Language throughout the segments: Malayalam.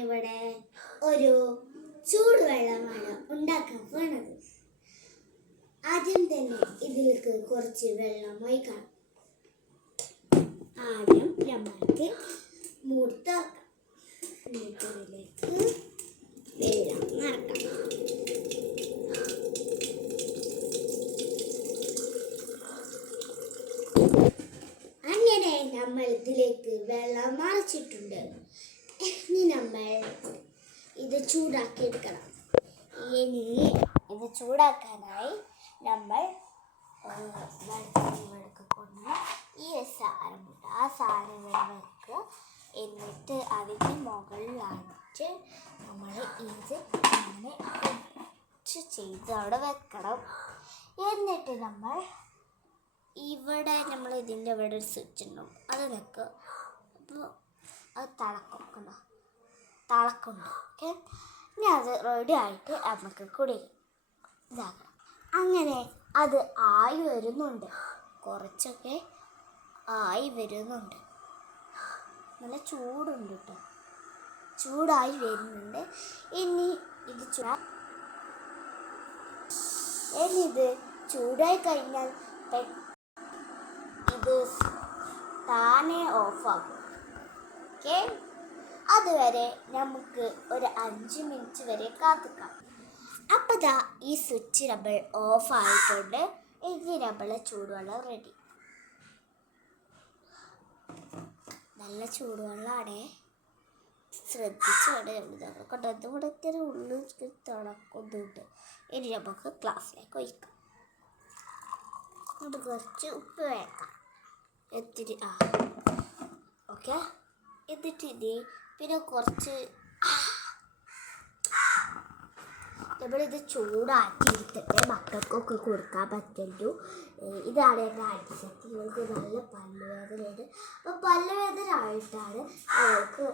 ഞാനിവിടെ ഒരു ചൂടുവെള്ളമാണ് ഉണ്ടാക്കാൻ പോണത്. ആദ്യം തന്നെ ഇതിലേക്ക് കുറച്ച് വെള്ളം ഒഴിക്കണം. ആദ്യം നമ്മൾക്ക് മൂടിലേക്ക് വെള്ളം നിറക്കണം. അങ്ങനെ നമ്മൾ ഇതിലേക്ക് വെള്ളം നിറച്ചിട്ടുണ്ട്. ഇനി നമ്മൾ ഇത് ചൂടാക്കി എടുക്കണം. ഇനി ഇത് ചൂടാക്കാനായി നമ്മൾ വെള്ളത്തിലേക്ക് കൊണ്ട് ഈ സാധനമുണ്ട്, ആ സാധനം വെക്കുക. എന്നിട്ട് അതിന് മുകളിലായിട്ട് നമ്മൾ ഇത് അങ്ങനെ ചെയ്ത് അവിടെ വെക്കണം. എന്നിട്ട് നമ്മൾ ഇവിടെ ഇതിൻ്റെ ഇവിടെ ഒരു സ്വിച്ച് ഉണ്ടാവും, അത് വെക്കുക. അപ്പോൾ അത് തിളക്കുണ്ട്. ഓക്കെ, ഇനി അത് റെഡി ആയിട്ട് നമുക്ക് കുടി ഇതാക്കണം. അങ്ങനെ അത് ആയി വരുന്നുണ്ട്, കുറച്ചൊക്കെ ആയി വരുന്നുണ്ട്. നല്ല ചൂടുണ്ട് കേട്ടോ, ചൂടായി വരുന്നുണ്ട്. ഇനി ഇത് ചൂടായി കഴിഞ്ഞാൽ ഇത് താനെ ഓഫാകും. ഓക്കെ, അതുവരെ നമുക്ക് ഒരു 5 മിനിറ്റ് വരെ കാത്തിക്കാം. അപ്പോൾ ദാ ഈ സ്വിച്ച് നമ്മൾ ഓഫ് ആയിട്ടുണ്ട്. ഇനി നമ്മളെ ചൂടുവെള്ളം റെഡി. നല്ല ചൂടുവെള്ളമാണേ, ശ്രദ്ധിച്ച് വേണം കൊണ്ടത് മുടക്കിയ ഉള്ളിൽ തിളക്കൊന്നുണ്ട്. ഇനി നമുക്ക് ഗ്ലാസ്സിലേക്ക് ഒഴിക്കാം. അത് കുറച്ച് ഉപ്പ് വേക്കാം എത്തിരി ഓക്കെ. എന്നിട്ട് ഇനി പിന്നെ കുറച്ച് നമ്മളിത് ചൂടാക്കിയെടുത്തിട്ട് മക്കൾക്കൊക്കെ കൊടുക്കാൻ പറ്റുള്ളൂ. ഇതാണ് എൻ്റെ അടിശക്തി. ഇവൾക്ക് നല്ല പല്ലുവേദനയുണ്ട്. അപ്പോൾ പല്ലുവേദന ആയിട്ടാണ് അവൾക്ക്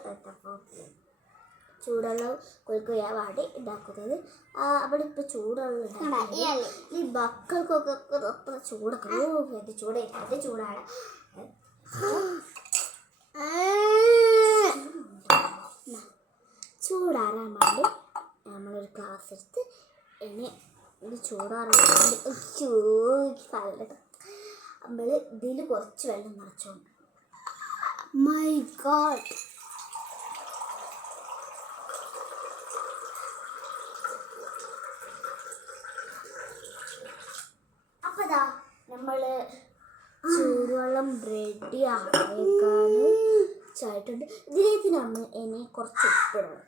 ചൂടുവെള്ളം കൊടുക്കാൻ വേണ്ടി ഉണ്ടാക്കുന്നത്. നമ്മളിപ്പോൾ ചൂടുവെള്ളം ഈ മക്കൾക്കൊക്കെ ചൂടൊക്കെ എൻ്റെ ചൂടാണ്. ചൂടാറാൻ വേണ്ടി നമ്മളൊരു ഗ്ലാസ് എടുത്ത് ഇനി ഇത് ചൂടാറാൻ വേണ്ടി നമ്മൾ ഇതിൽ കുറച്ച് വെള്ളം നിറച്ചോണ്ട്. മൈ ഗോഡ്, അപ്പോൾ ദാ നമ്മൾ ചൂടുവെള്ളം റെഡി ആക്കാനും ചായിട്ടുണ്ട്. ഇതിലേക്ക് നമ്മൾ ഇനി കുറച്ച് ഉപ്പിടണം.